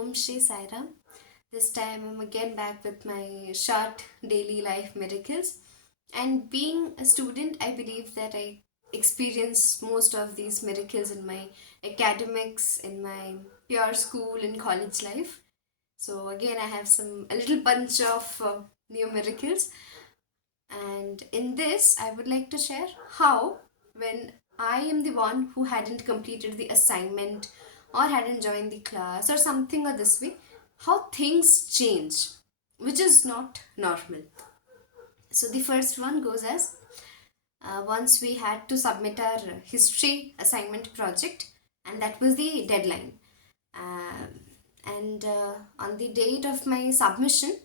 Om Shri Sai Ram. This time I'm again back with my short daily life miracles. And being a student, I believe that I experience most of these miracles in my academics, in my pure school and college life. So again, I have a little bunch of new miracles. And in this, I would like to share how, when I am the one who hadn't completed the assignment or hadn't joined the class or something or this way, how things change, which is not normal. So the first one goes as once we had to submit our history assignment project, and that was the deadline. And on the date of my submission,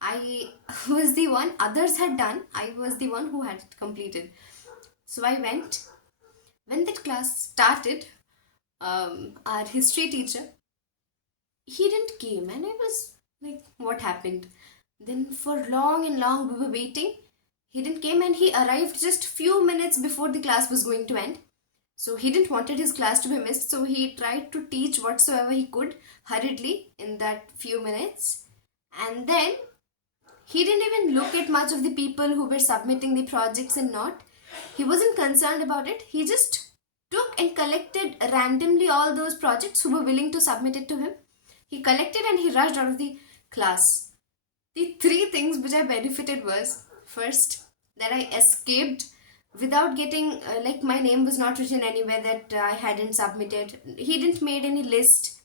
I was the one, others had done, I was the one who had it completed. So I went. When that class started, our history teacher, he didn't came, and I was like, what happened? Then for long and long we were waiting. He didn't came, and he arrived just few minutes before the class was going to end. So he didn't wanted his class to be missed, so he tried to teach whatsoever he could hurriedly in that few minutes. And then he didn't even look at much of the people who were submitting the projects and not. He wasn't concerned about it. He just took and collected randomly all those projects who were willing to submit it to him. He collected and he rushed out of the class. The three things which I benefited was, first, that I escaped without getting, like, my name was not written anywhere that I hadn't submitted. He didn't made any list,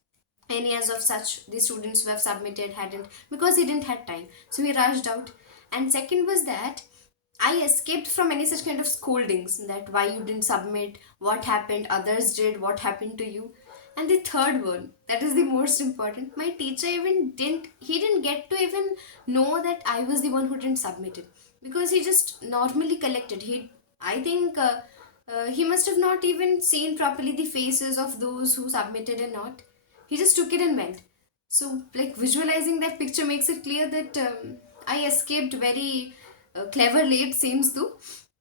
any as of such the students who have submitted hadn't, because he didn't have time, so he rushed out. And second was that I escaped from any such kind of scoldings, that why you didn't submit, what happened, others did, what happened to you. And the third one, that is the most important, my teacher he didn't get to even know that I was the one who didn't submit it, because he just normally collected. I think he must have not even seen properly the faces of those who submitted and not. He just took it and went. So, like, visualizing that picture makes it clear that I escaped very cleverly, it seems though.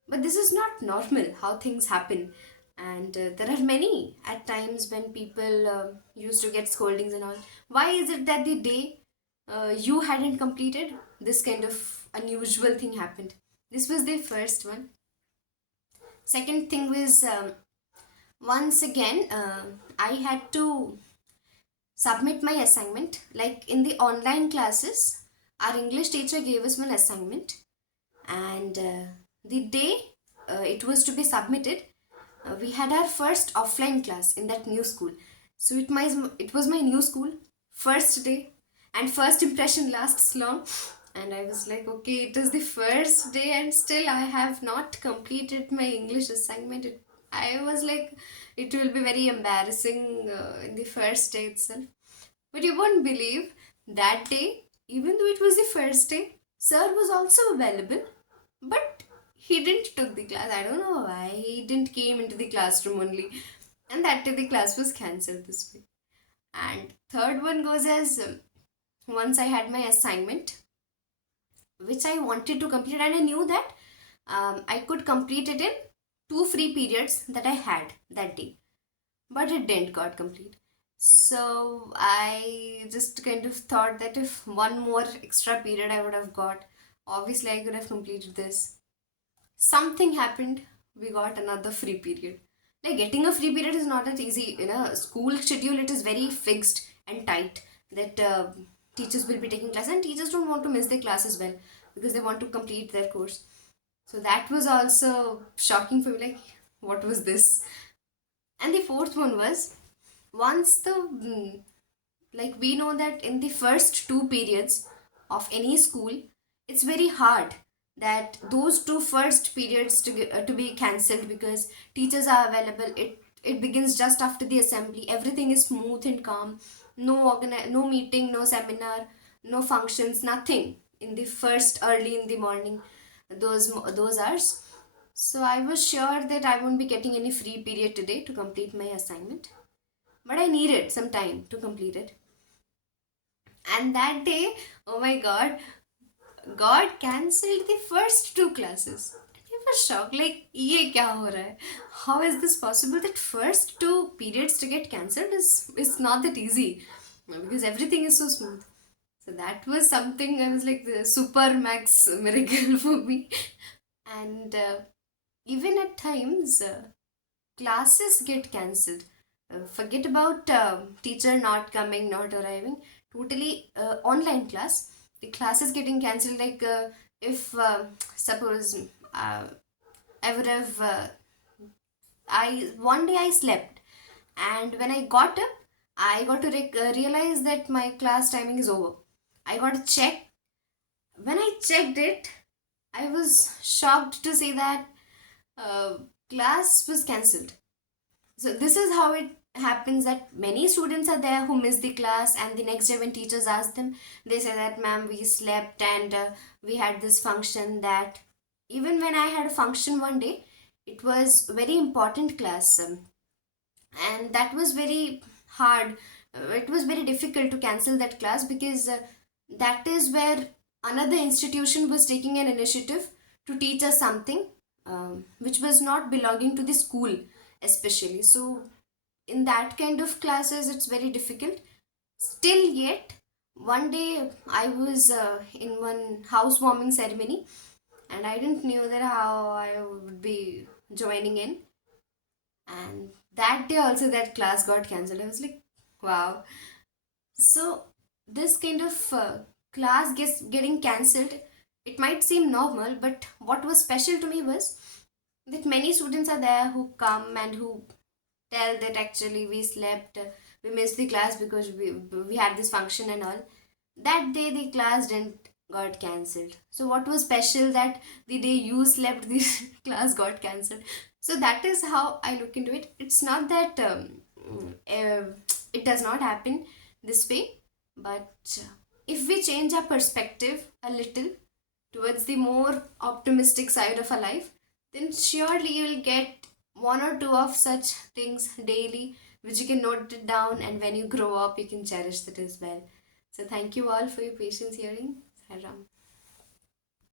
But this is not normal how things happen. And there are many at times when people used to get scoldings and all. Why is it that the day you hadn't completed, this kind of unusual thing happened? This was the first one. Second thing was, once again, I had to submit my assignment. Like in the online classes, our English teacher gave us one assignment, and the day it was to be submitted, we had our first offline class in that new school. So it was my new school, first day, and first impression lasts long. And I was like, okay, it is the first day, and still I have not completed my English assignment. I was like, it will be very embarrassing in the first day itself. But you won't believe, that day, even though it was the first day, sir was also available, but he didn't took the class. I don't know why he didn't came into the classroom only, and that day the class was cancelled this way. And third one goes as, once I had my assignment, which I wanted to complete, and I knew that I could complete it in 2 free periods that I had that day, but it didn't got complete. So I just kind of thought that if one more extra period I would have got, obviously I could have completed this. Something happened, we got another free period. Like, getting a free period is not that easy. In a school schedule, it is very fixed and tight, that teachers will be taking class, and teachers don't want to miss their class as well, because they want to complete their course. So that was also shocking for me, like, what was this? And the fourth one was, once like, we know that in the first 2 periods of any school, it's very hard that those two first periods to be cancelled, because teachers are available. It begins just after the assembly. Everything is smooth and calm. No meeting, no seminar, no functions, nothing in the first early in the morning, those hours. So I was sure that I won't be getting any free period today to complete my assignment, but I needed some time to complete it. And that day, oh my god, God cancelled the first 2 classes. I was shocked, like, ये क्या हो रहा है? How is this possible that first 2 periods to get cancelled is not that easy? because everything is so smooth. So that was something I was like the super max miracle for me. And even at times, classes get cancelled. Forget about teacher not coming, not arriving. Totally online class. The class is getting cancelled. Like if suppose I would have I one day I slept, and when I got up, I got to realize that my class timing is over. I got to check. When I checked it, I was shocked to see that uh, class was cancelled. So this is how it happens, that many students are there who miss the class, and the next day when teachers ask them, they say that ma'am, we slept, and we had this function. That even when I had a function one day, it was very important class, and that was very hard. It was very difficult to cancel that class, because that is where another institution was taking an initiative to teach us something which was not belonging to the school especially. So in that kind of classes it's very difficult. Still yet, one day I was in one housewarming ceremony, and I didn't knew that how I would be joining in, and that day also that class got cancelled. I was like, wow. So this kind of class gets getting cancelled, it might seem normal, but what was special to me was that many students are there who come and who tell that actually we slept, we missed the class because we had this function and all. That day the class didn't got cancelled. So what was special that the day you slept, this class got cancelled? So that is how I look into it. It's not that uh, it does not happen this way, but if we change our perspective a little towards the more optimistic side of our life, then surely you'll get one or two of such things daily, which you can note it down, and when you grow up you can cherish that as well. So thank you all for your patience hearing. Saram.